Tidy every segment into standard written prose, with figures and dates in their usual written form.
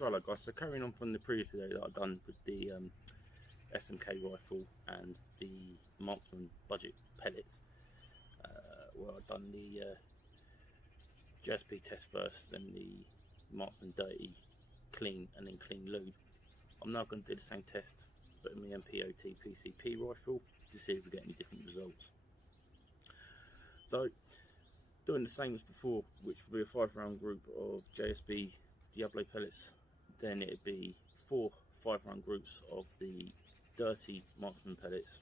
Hello guys, so carrying on from the previous video that I've done with the SMK rifle and the marksman budget pellets, where I've done the JSP test first, then the marksman dirty, clean, and then clean lube. I'm now going to do the same test but in my NP02 PCP rifle to see if we get any different results. So doing the same as before, which would be a 5-round group of JSB Diablo pellets. Then it'd be 4 5-round groups of the dirty marksman pellets,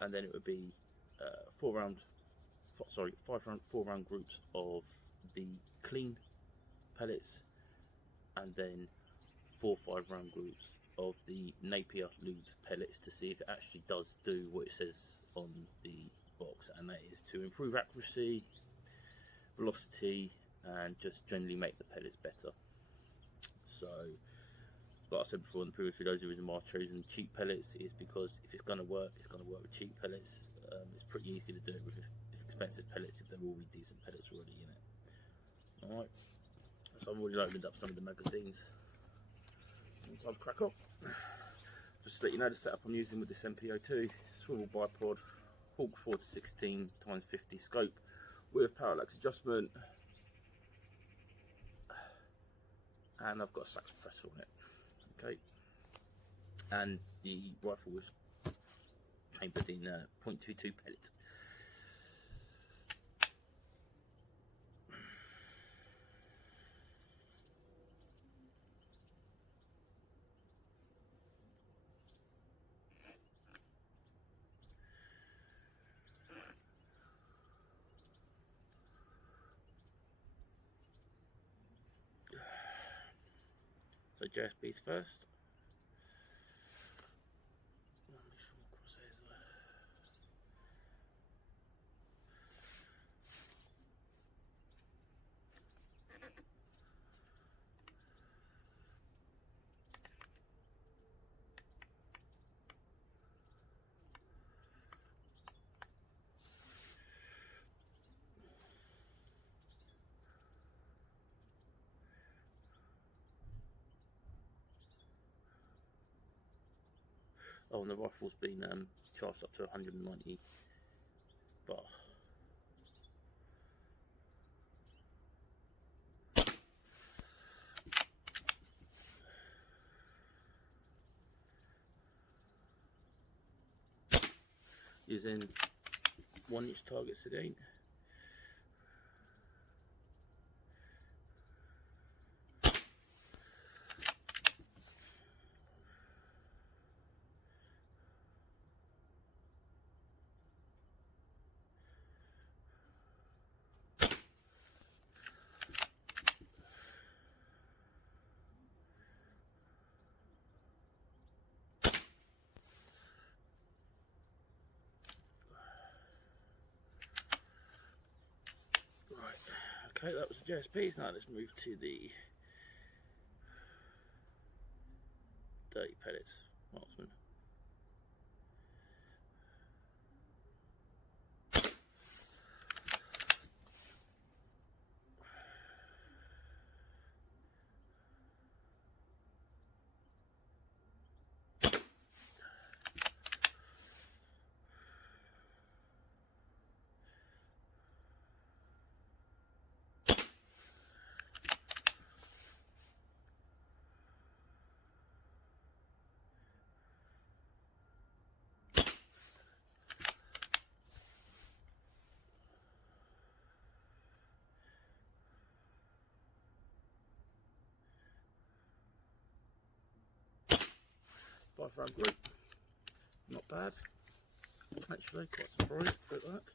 and then it would be 4-round groups of the clean pellets, and then 4 5-round groups of the Napier lube pellets to see if it actually does do what it says on the box, and that is to improve accuracy, velocity, and just generally make the pellets better. So, like I said before in the previous videos, the reason why I've chosen cheap pellets is because if it's going to work, it's going to work with cheap pellets. It's pretty easy to do it with expensive pellets if they're already decent pellets already in it. Alright, so I've already opened up some of the magazines. So I'll crack up. Just to let you know the setup I'm using with this NP02, swivel bipod, Hawk 4-16 x 50 scope with parallax adjustment, and I've got a sax suppressor on it. Okay, and the rifle was chambered in .22 pellet. So JSB's first. Make sure my crosshairs are. Oh, and the rifle's been charged up to 190 bar. Using 1-inch targets again. Okay, that was the JSPs. Now let's move to the dirty pellets, marksman. Five-round group, not bad. Actually, quite surprised at that.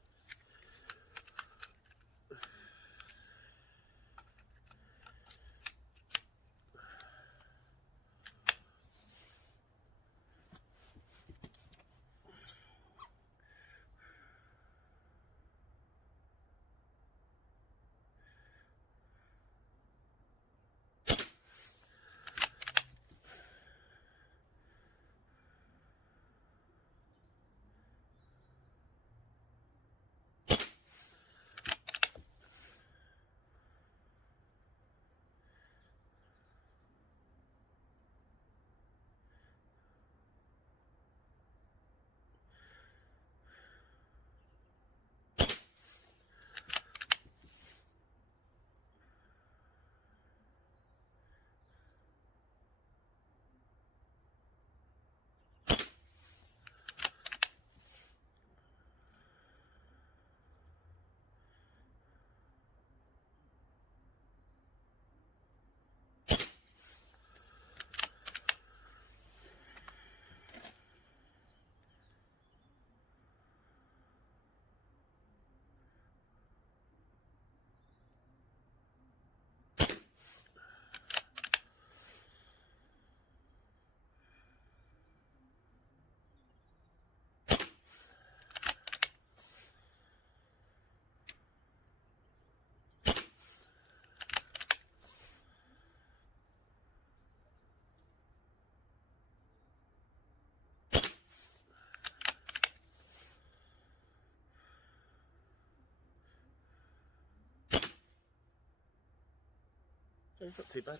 it's not too bad.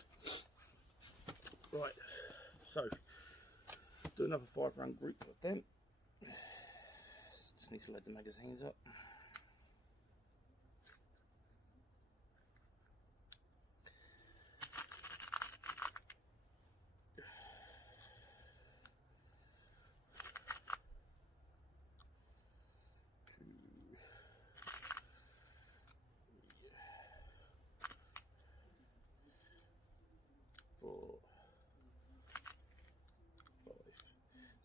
Right, so do another 5 round group of them. Just need to load the magazines up.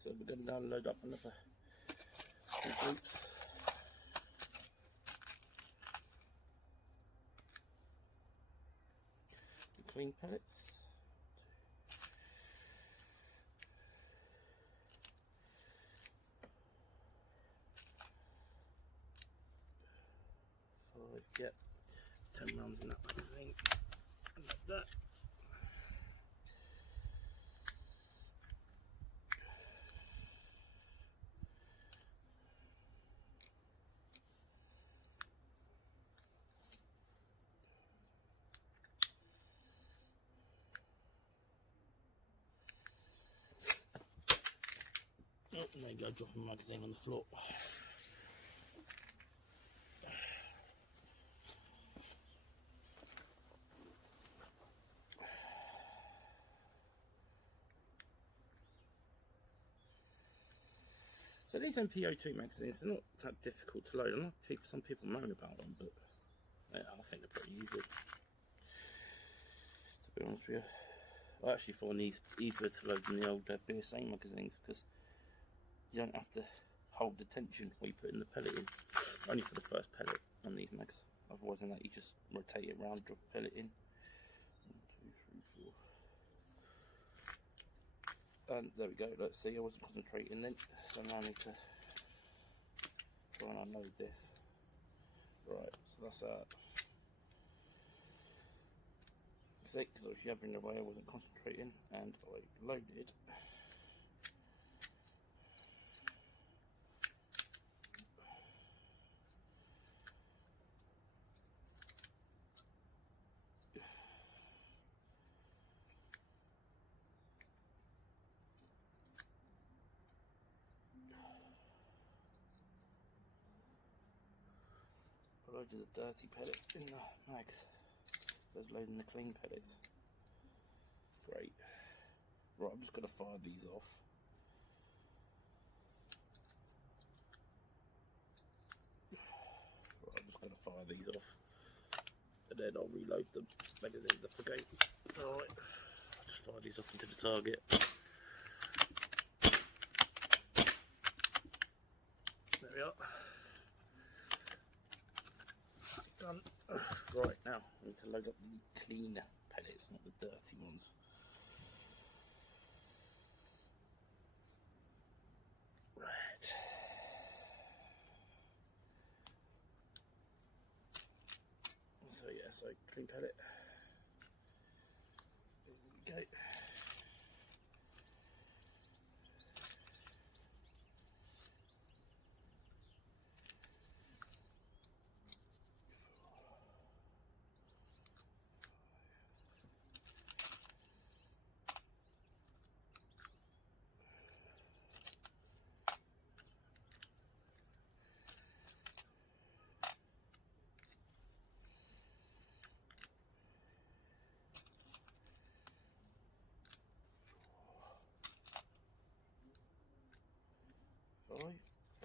So we're going to now load up another 2 groups. The clean pellets. Yep, 10 rounds in that magazine. Like that. Oh, there you go, dropping the magazine on the floor. So these NP02 magazines are not that difficult to load. I know some people moan about them, but yeah, I think they're pretty easy. To be honest with you, I actually find these easier to load than the old BSA magazines because you don't have to hold the tension while you put in the pellet in. Only for the first pellet on these mags. Otherwise than that, you just rotate it around, drop the pellet in. 1, 2, 3, 4. And there we go. Let's see, I wasn't concentrating then, so now I need to try and unload this. Right, so that's that. See, because I was yabbering away, I wasn't concentrating, and I loaded. I loaded a dirty pellet in the mags. So I was loading the clean pellets. Great. Right, I'm just going to fire these off. Right, I'm just going to fire these off. And then I'll reload the magazines up again. Alright, I'll just fire these off into the target. There we are. Done. Right, now I need to load up the clean pellets, not the dirty ones. Right. So yeah, so clean pellet. There we go.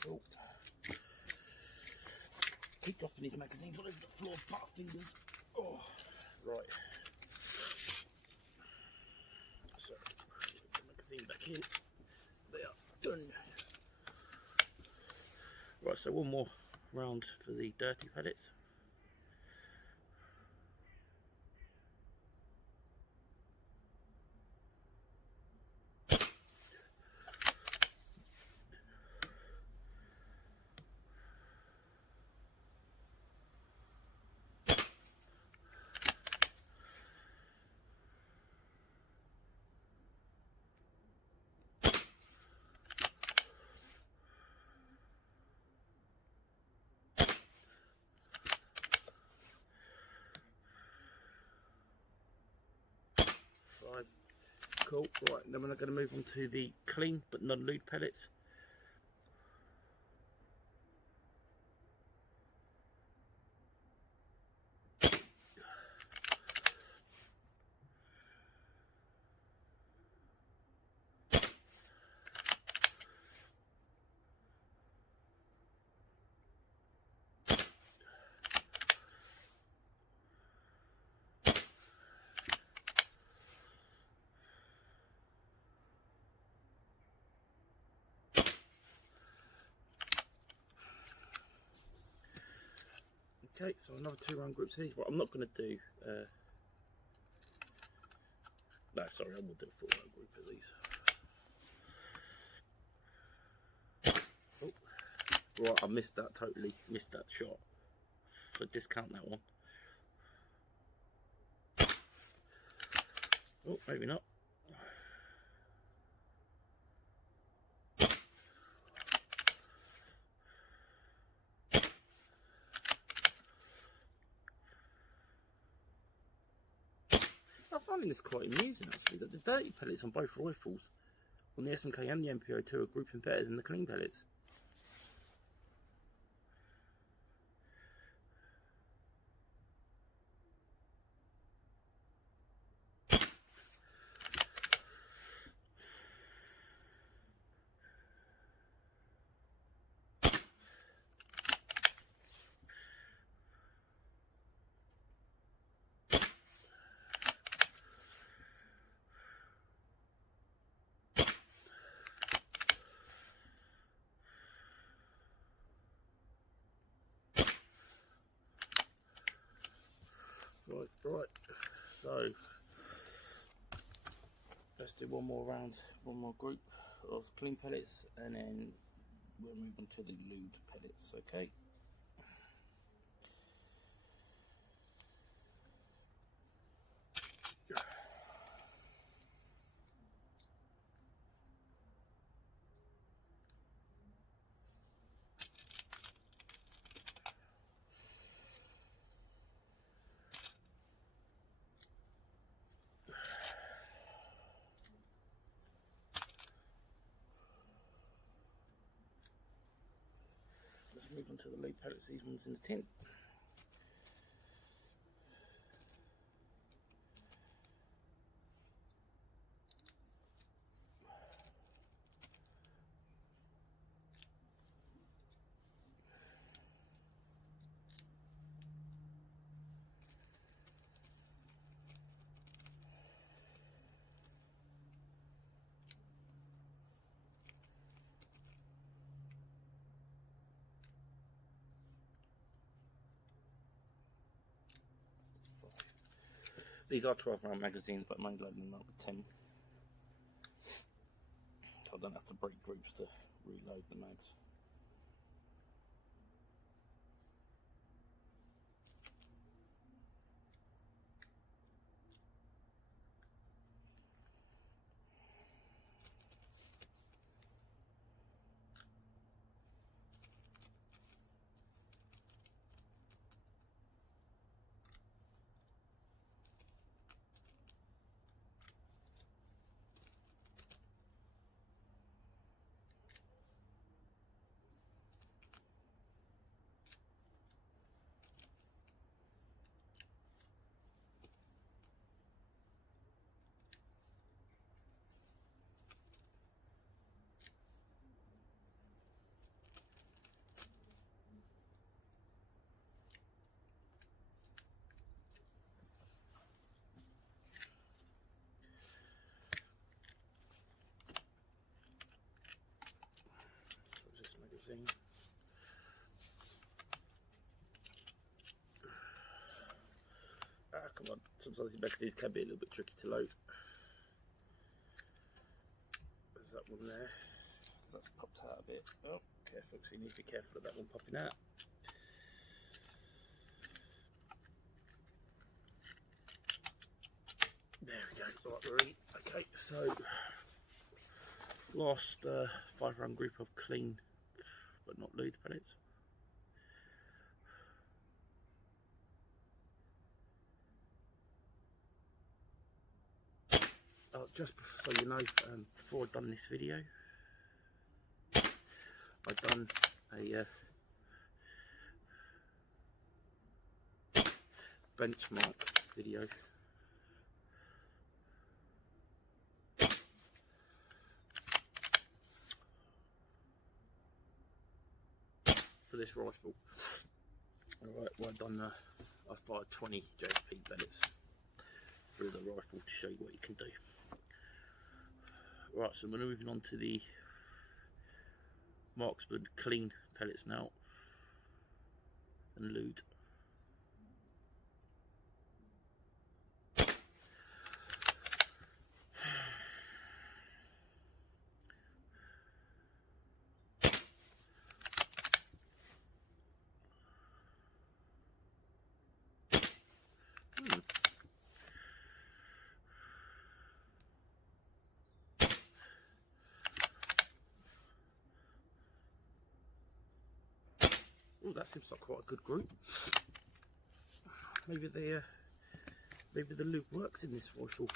Oh. Keep dropping these magazines all over the floor, butt fingers. Oh, right. So, put the magazine back in. They are done. Right, so one more round for the dirty pellets. 5. Cool. Right, then we're going to move on to the clean but non-lube pellets. Okay, so another 2 round groups here. What I'm not going to do, no, sorry, I will do a 4 round group of these. Oh, right, I missed that, totally missed that shot. So discount that one. Oh, maybe not. I'm finding this quite amusing actually, that the dirty pellets on both rifles, on the SMK and the NP02, are grouping better than the clean pellets. Right, so let's do one more round, one more group of clean pellets, and then we'll move on to the lubed pellets, okay? Let's move on to the lube pellets, these ones in the tin. These are 12 round magazines, but I'm only loading them up with 10. So I don't have to break groups to reload the mags. Magazine. Ah, come on. Sometimes these magazines can be a little bit tricky to load. There's that one there. That's popped out a bit. Oh, careful, so you need to be careful of that one popping out. There we go. Right, we're in. Okay, so last 5 round group of clean but not lubed pellets. just so you know, before I've done this video, I've done a benchmark video for this rifle. Alright, well I've done, I fired 20 JSP pellets through the rifle to show you what you can do. Right, so we're moving on to the marksman clean pellets now, and lube. Oh, that seems like quite a good group. Maybe the lube works in this rifle.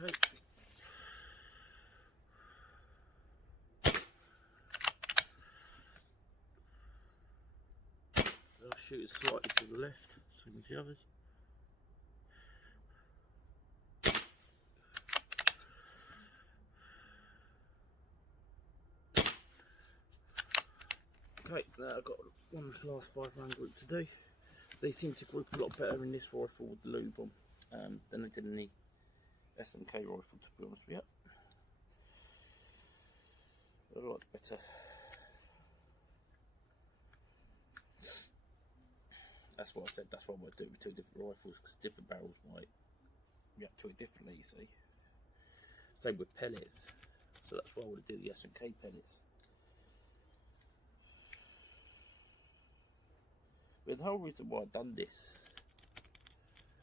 Okay. I'll shoot it slightly to the left, same as the others. Okay, now I've got one last 5-round group to do. They seem to group a lot better in this rifle with lube on than they did in the SMK rifle, to be honest with you. A lot better. That's what I said, that's why I might do it with 2 different rifles, because different barrels might react to it differently, you see. Same with pellets, so that's why I want to do the SMK pellets. But the whole reason why I've done this,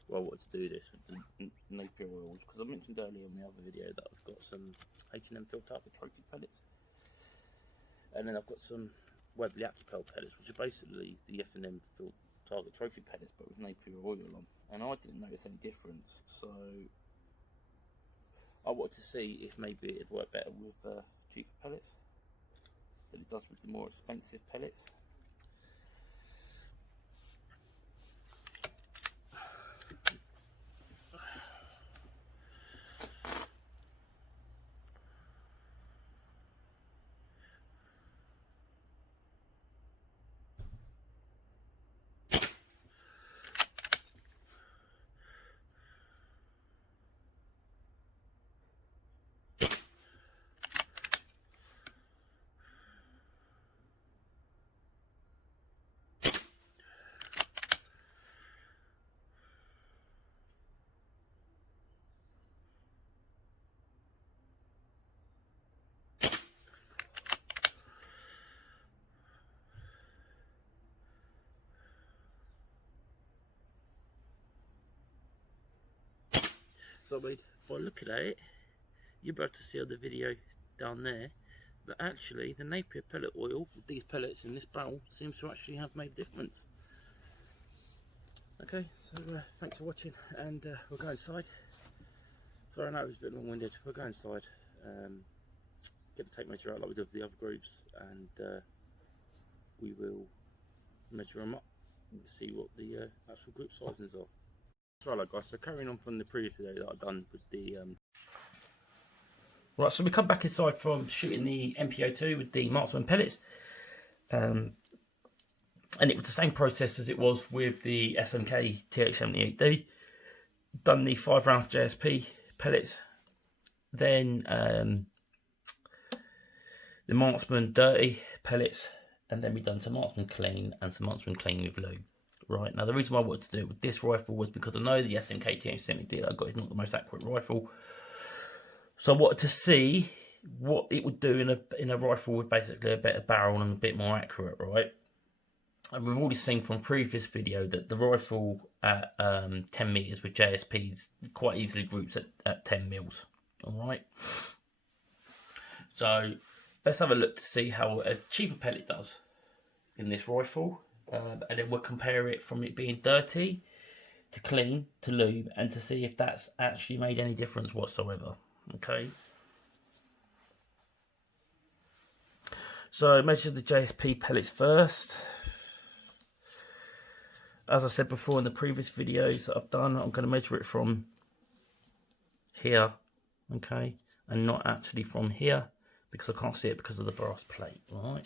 well, I wanted to do this with the napier oils, because I mentioned earlier in the other video that I've got some H&M field target trophy pellets, and then I've got some Webley Apropel pellets, which are basically the F&M field target trophy pellets, but with napier oil on, and I didn't notice any difference, so I wanted to see if maybe it'd work better with cheaper pellets than it does with the more expensive pellets. So I mean, by looking at it, you're about to see on the video down there that actually the napier pellet oil with these pellets in this barrel seems to actually have made a difference. Okay, so thanks for watching, and we'll go inside. Sorry, I know it was a bit long-winded. We'll go inside, get the tape measure out like we did with the other groups, and we will measure them up and see what the actual group sizes are. Right, guys, so carrying on from the previous video that I've done with the right, so we come back inside from shooting the NP02 with the marksman pellets, and it was the same process as it was with the SMK TH78D. Done the 5-round JSP pellets, then the marksman dirty pellets, and then we done some marksman clean and some marksman clean with lube. right? Now the reason why I wanted to do it with this rifle was because I know the SMK TH70 I got is not the most accurate rifle, so I wanted to see what it would do in a rifle with basically a better barrel and a bit more accurate, right? And we've already seen from a previous video that the rifle at 10 meters with JSPs quite easily groups at 10 mils. All right. So let's have a look to see how a cheaper pellet does in this rifle, and then we'll compare it from it being dirty to clean to lube, and to see if that's actually made any difference whatsoever. Okay. So measure the JSP pellets first. As I said before in the previous videos that I've done, I'm going to measure it from here, okay, and not actually from here, because I can't see it because of the brass plate, right?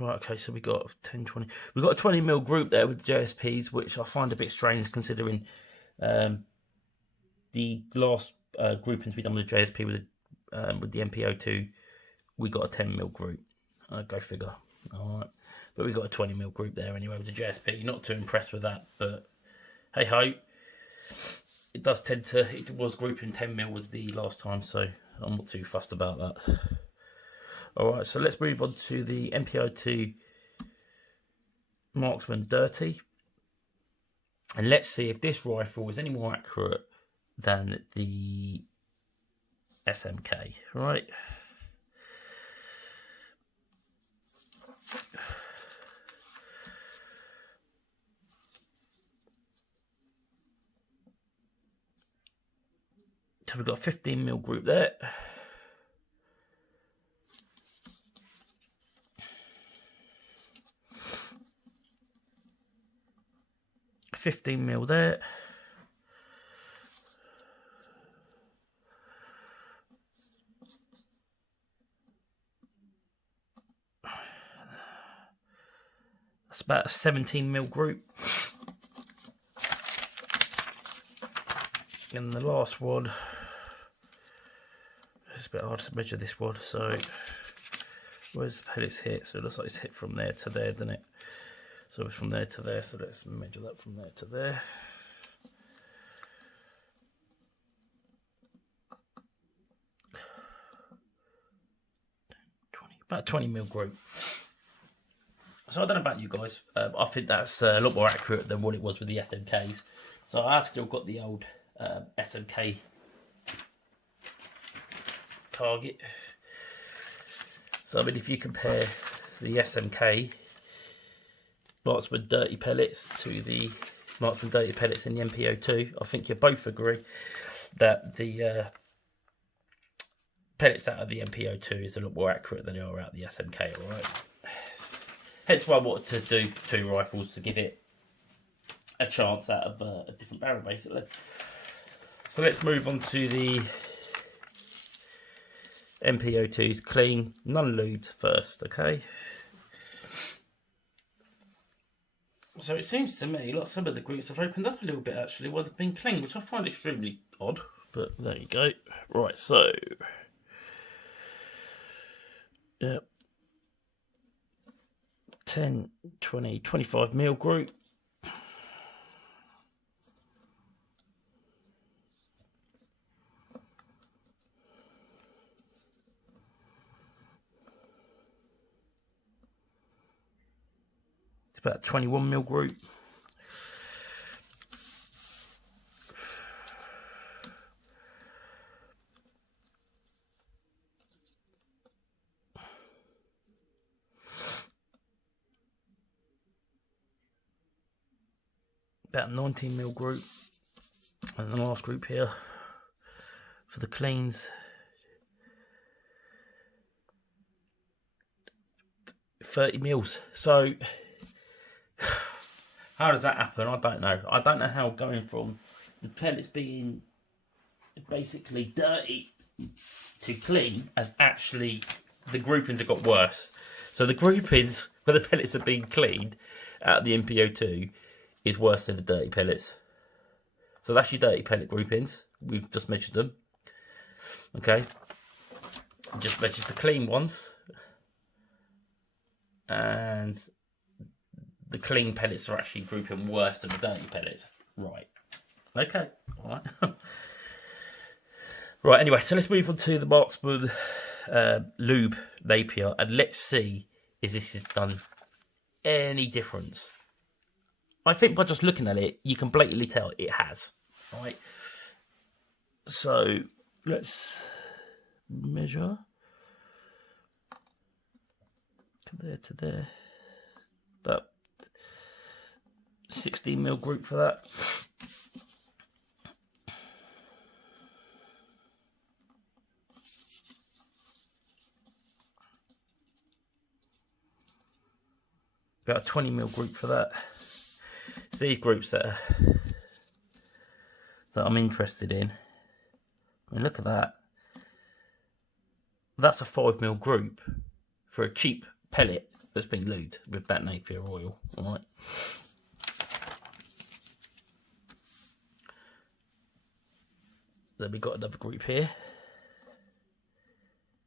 Right, okay, so we got 10, 20. We've got a 20 mil group there with the JSPs, which I find a bit strange considering the last groupings we done with the JSP with the NP02, we got a 10 mil group. Go figure. Alright. But we got a 20 mil group there anyway with the JSP. Not too impressed with that, but hey ho. It does tend to, it was grouping 10 mil with the last time, so I'm not too fussed about that. Alright, so let's move on to the NP02 Marksman Dirty. And let's see if this rifle is any more accurate than the SMK, right? So we've got a 15 mil group there. $15 mil there. That's about a 17 mil group. And the last one, it's a bit hard to measure this one, so where's the pellets hit? So it looks like it's hit from there to there, doesn't it? So it's from there to there, so let's measure that from there to there. About 20 mil group. So I don't know about you guys, I think that's a lot more accurate than what it was with the SMKs. So I've still got the old SMK target. So I mean, if you compare the SMK Marksman Dirty pellets to the Marksman Dirty pellets in the NP02, I think you both agree that the pellets out of the NP02 is a lot more accurate than they are out of the SMK, alright? Hence why I wanted to do two rifles to give it a chance out of a different barrel, basically. So let's move on to the NP02's clean, non-lubed first, okay? So it seems to me like some of the groups have opened up a little bit actually while they've been clean, which I find extremely odd, but there you go. Right, so yep, 10, 20, 25 mil group. It's about 21 mil group. About 19 mil group, and the last group here for the cleans, $30 mils. So how does that happen? I don't know. I don't know how going from the pellets being basically dirty to clean as actually the groupings have got worse. So the groupings where the pellets have been cleaned out of the NP02 is worse than the dirty pellets. So that's your dirty pellet groupings, we've just measured them. Okay, just measured the clean ones, and the clean pellets are actually grouping worse than the dirty pellets. Right. Okay. All right. Right. Anyway, so let's move on to the marksman lube napier, and let's see if this has done any difference. I think by just looking at it, you can blatantly tell it has. Right. So let's measure there to there. About 16mm group for that. About a 20mm group for that. It's these groups that I'm interested in. I mean, look at that. That's a 5mm group for a cheap pellet that's been lubed with that Napier oil. All right. Then we got another group here,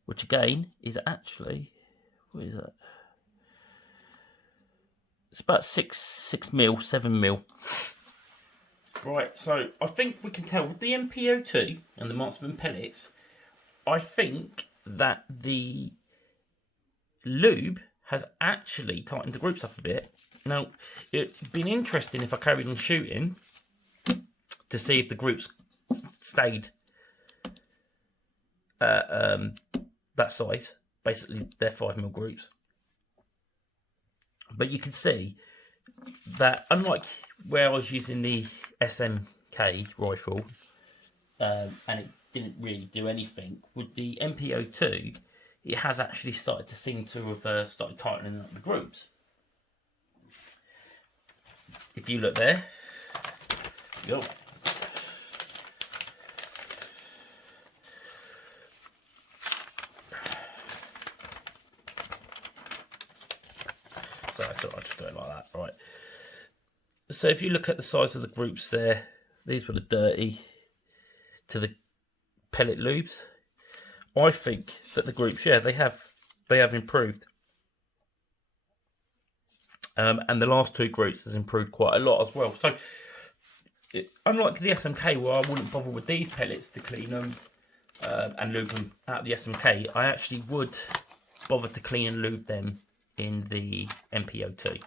which again is actually, what is that? It's about 6mm, 7mm. Right, so I think we can tell with the NP02 and the marksman pellets, I think that the lube has actually tightened the groups up a bit. Now, it'd been interesting if I carried on shooting to see if the groups stayed that size. Basically, they're 5mm groups. But you can see that, unlike where I was using the SMK rifle, and it didn't really do anything, with the NP02, it has actually started to seem to have started tightening up the groups. If you look there, go. So I'll just do it like that, right? So if you look at the size of the groups there, these were the dirty to the pellet lubes. I think that the groups, yeah, they have improved. And the last two groups has improved quite a lot as well. So unlike the SMK, where I wouldn't bother with these pellets to clean them and lube them out of the SMK, I actually would bother to clean and lube them in the NP02.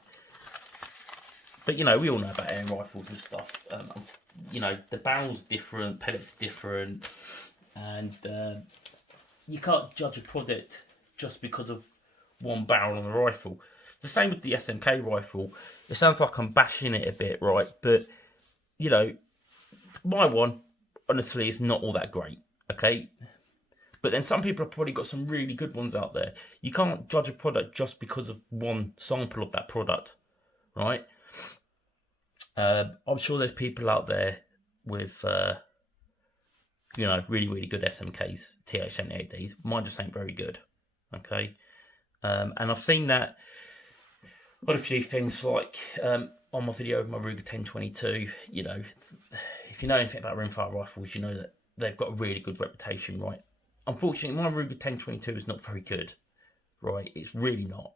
But you know, we all know about air rifles and stuff. You know, the barrel's different, pellets different, and you can't judge a product just because of one barrel on a rifle. The same with the SMK rifle. It sounds like I'm bashing it a bit, right? But you know, my one honestly is not all that great. Okay. But then some people have probably got some really good ones out there. You can't judge a product just because of one sample of that product, right? I'm sure there's people out there with, you know, really, really good SMKs, TH78Ds. Mine just ain't very good, okay? And I've seen that on a few things, like on my video of my Ruger 1022. You know, if you know anything about rimfire rifles, you know that they've got a really good reputation, right? Unfortunately, my Ruger 1022 is not very good, right? It's really not.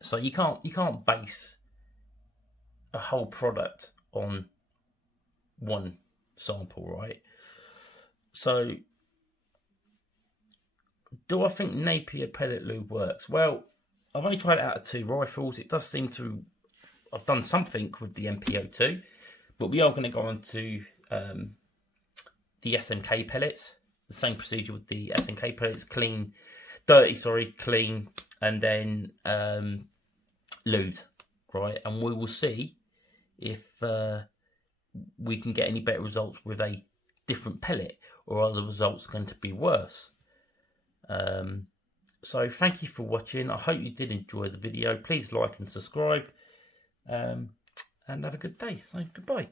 So you can't base a whole product on one sample, right? So, do I think Napier pellet lube works? Well, I've only tried it out of 2 rifles. It does seem to. I've done something with the NP02, but we are going to go on to the SMK pellets. The same procedure with the SMK pellets: clean, and then lubed, right? And we will see if we can get any better results with a different pellet, or are the results going to be worse? So thank you for watching. I hope you did enjoy the video. Please like and subscribe, and have a good day. So goodbye.